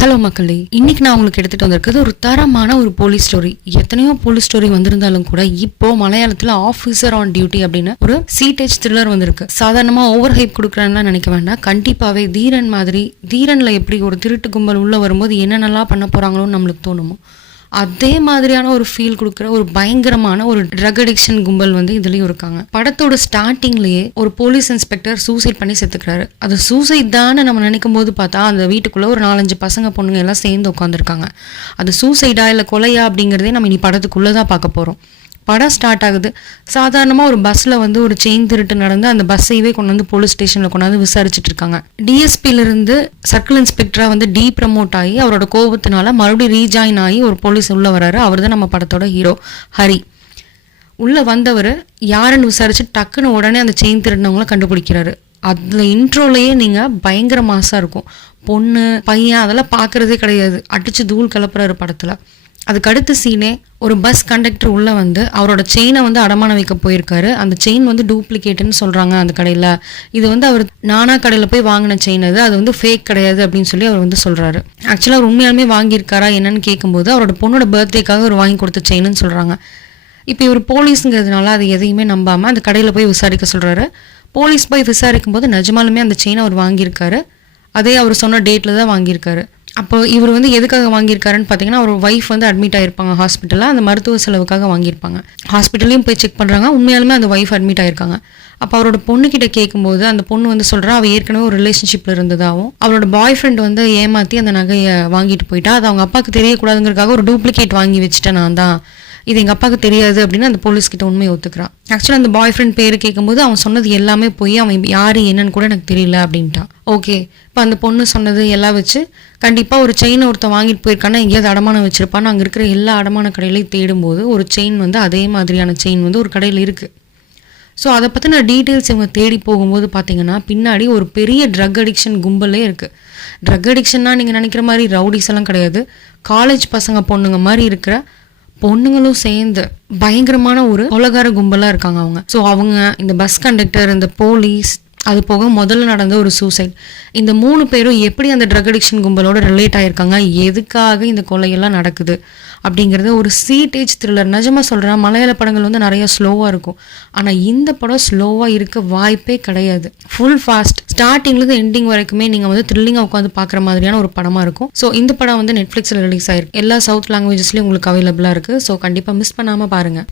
Hello மக்களே, இன்னைக்கு நான் உங்களுக்கு எடுத்துட்டு வந்திருக்கிறது ஒரு தரமான ஒரு போலீஸ் ஸ்டோரி. எத்தனையோ போலீஸ் ஸ்டோரி வந்திருந்தாலும் கூட இப்போ மலையாளத்துல ஆஃபீஸர் ஆன் டியூட்டி அப்படின்னு ஒரு சீட்டேஜ் த்ரில்லர் வந்திருக்கு. சாதாரணமா ஓவர் ஹைப் கொடுக்குறேன்னா நினைக்க வேண்டாம். கண்டிப்பாவே தீரன் மாதிரி, தீரன்ல எப்படி ஒரு திருட்டு கும்பல் உள்ள வரும்போது என்னென்னலாம் பண்ண போறாங்களோன்னு நம்மளுக்கு தோணுமோ அதே மாதிரியான ஒரு ஃபீல் கொடுக்குற ஒரு பயங்கரமான ஒரு ட்ரக் அடிக்ஷன் கும்பல் வந்து இதுலயும் இருக்காங்க. படத்தோட ஸ்டார்டிங்லயே ஒரு போலீஸ் இன்ஸ்பெக்டர் சூசைட் பண்ணி செத்துக்கிறாரு. அது சூசைட் தானே நம்ம நினைக்கும் போது பார்த்தா அந்த வீட்டுக்குள்ள ஒரு 4-5 பசங்க பொண்ணுங்க எல்லாம் சேர்ந்து உட்காந்துருக்காங்க. அது சூசைடா இல்லை கொலையா அப்படிங்கிறதே நம்ம இனி படத்துக்குள்ளதான் பார்க்க போறோம். படம் ஸ்டார்ட் ஆகுது. சாதாரணமாக ஒரு பஸ்ஸில் வந்து ஒரு செயின் திருட்டு நடந்து அந்த பஸ்ஸையவே கொண்டு வந்து போலீஸ் ஸ்டேஷனில் கொண்டாந்து விசாரிச்சுட்டு இருக்காங்க. டிஎஸ்பியிலிருந்து சர்க்கிள் இன்ஸ்பெக்டராக வந்து ப்ரமோட் ஆகி அவரோட கோபத்தினால மறுபடியும் ரீஜாயின் ஆகி ஒரு போலீஸ் உள்ள வராரு. அவர் தான் நம்ம படத்தோட ஹீரோ ஹரி. உள்ள வந்தவர் யாருன்னு விசாரிச்சு டக்குன்னு உடனே அந்த செயின் திருடினவங்கள கண்டுபிடிக்கிறாரு. அதில் இன்ட்ரோலையே நீங்கள் பயங்கர மாசாக இருக்கும். பொண்ணு பையன் அதெல்லாம் பார்க்குறதே கிடையாது. அடிச்சு தூள் கிளப்புறாரு படத்தில். அதுக்கு அடுத்த சீனே ஒரு பஸ் கண்டக்டர் உள்ள வந்து அவரோட செயினை வந்து அடமானம் வைக்க போயிருக்காரு. அந்த செயின் வந்து டூப்ளிகேட்னு சொல்றாங்க அந்த கடையில. இது வந்து அவர் நானா கடையில போய் வாங்கின செயின், அது வந்து ஃபேக் கிடையாது அப்படின்னு சொல்லி அவர் வந்து சொல்றாரு. ஆக்சுவலா அவர் உண்மையாலுமே வாங்கியிருக்காரா என்னன்னு கேட்கும்போது அவரோட பொண்ணோட பர்த்டேக்காக அவர் வாங்கி கொடுத்த செயின்னு சொல்றாங்க. இப்போ இவர் போலீஸுங்கிறதுனால அது எதையுமே நம்பாம அந்த கடையில போய் விசாரிக்க சொல்றாரு. போலீஸ் போய் விசாரிக்கும் போது நிஜமாலுமே அந்த செயினை அவர் வாங்கியிருக்காரு. அதே அவர் சொன்ன டேட்ல தான் வாங்கியிருக்காரு. அப்போ இவர் வந்து எதுக்காக வாங்கியிருக்காருன்னு பார்த்தீங்கன்னா, அவர் ஒய்ஃப் வந்து அட்மிட் ஆகிருப்பாங்க ஹாஸ்பிட்டலில். அந்த மருத்துவ செலவுக்காக வாங்கியிருப்பாங்க. ஹாஸ்பிட்டல்லையும் போய் செக் பண்ணுறாங்க, உண்மையாலுமே அந்த ஒய்ஃப் அட்மிட் ஆகிருக்காங்க. அப்போ அவரோட பொண்ணுக்கிட்ட கேட்கும்போது அந்த பொண்ணு வந்து சொல்கிறா அவள் ஏற்கனவே ஒரு ரிலேஷன்ஷிப்பில் இருந்ததாகவும் அவரோட பாய் ஃப்ரெண்ட் வந்து ஏமாற்றி அந்த நகையை வாங்கிட்டு போயிட்டா. அது அவங்க அப்பாவுக்கு தெரியக்கூடாதுங்கிறதுக்காக ஒரு டூப்ளிகேட் வாங்கி வச்சுட்டேன் நான் தான், இது எங்கள் அப்பாவுக்கு தெரியாது அப்படின்னு அந்த போலீஸ்கிட்ட உண்மையை ஒத்துக்கிறான். ஆக்சுவலாக அந்த பாய் ஃப்ரெண்ட் பேர் கேட்கும்போது அவன் சொன்னது எல்லாமே போய் அவன் யார் என்னன்னு கூட எனக்கு தெரியல அப்படின்ட்டான். ஓகே, இப்போ அந்த பொண்ணு சொன்னது எல்லாம் வச்சு கண்டிப்பாக ஒரு செயினை ஒருத்தன் வாங்கிட்டு போயிருக்கானா எங்கேயாவது அடமானம் வச்சிருப்பான்னு அங்கே இருக்கிற எல்லா அடமான கடையிலையும் தேடும்போது ஒரு செயின் வந்து அதே மாதிரியான செயின் வந்து ஒரு கடையில் இருக்குது. ஸோ அதை பற்றின டீட்டெயில்ஸ் இவங்க தேடி போகும்போது பார்த்தீங்கன்னா பின்னாடி ஒரு பெரிய ட்ரக் அடிக்ஷன் கும்பலே இருக்குது. ட்ரக் அடிக்ஷன்னா நீங்கள் நினைக்கிற மாதிரி ரவுடிஸ் எல்லாம் கிடையாது. காலேஜ் பசங்க பொண்ணுங்க மாதிரி இருக்கிற பொண்ணுங்களும் சேர்ந்து பயங்கரமான ஒரு கொலகார கும்பலாக இருக்காங்க அவங்க. ஸோ அவங்க இந்த பஸ் கண்டக்டர், இந்த போலீஸ், அது போக முதல்ல நடந்த ஒரு சூசைட், இந்த 3 பேரும் எப்படி அந்த ட்ரக் அடிக்ஷன் கும்பலோட ரிலேட் ஆகிருக்காங்க, எதுக்காக இந்த கொலையெல்லாம் நடக்குது அப்படிங்கிறது ஒரு சீட்டேஜ் த்ரில்லர். நிஜமாக சொல்கிறேன், மலையாள படங்கள் வந்து நிறைய ஸ்லோவாக இருக்கும். ஆனால் இந்த படம் ஸ்லோவாக இருக்க வாய்ப்பே கிடையாது. ஃபுல் ஃபாஸ்ட், ஸ்டார்டிங்லேருந்து எண்டிங் வரைக்குமே நீங்கள் வந்து த்ரில்லிங்காக உட்காந்து பார்க்குற மாதிரியான ஒரு படமாக இருக்கும். ஸோ இந்த படம் வந்து நெட்ஃப்ளிக்ஸில் ரிலீஸ் ஆயிருக்கு. எல்லா சவுத் லாங்குவேஜஸ்லையும் உங்களுக்கு அவைலபிளாக இருக்குது. ஸோ கண்டிப்பாக மிஸ் பண்ணாமல் பாருங்கள்.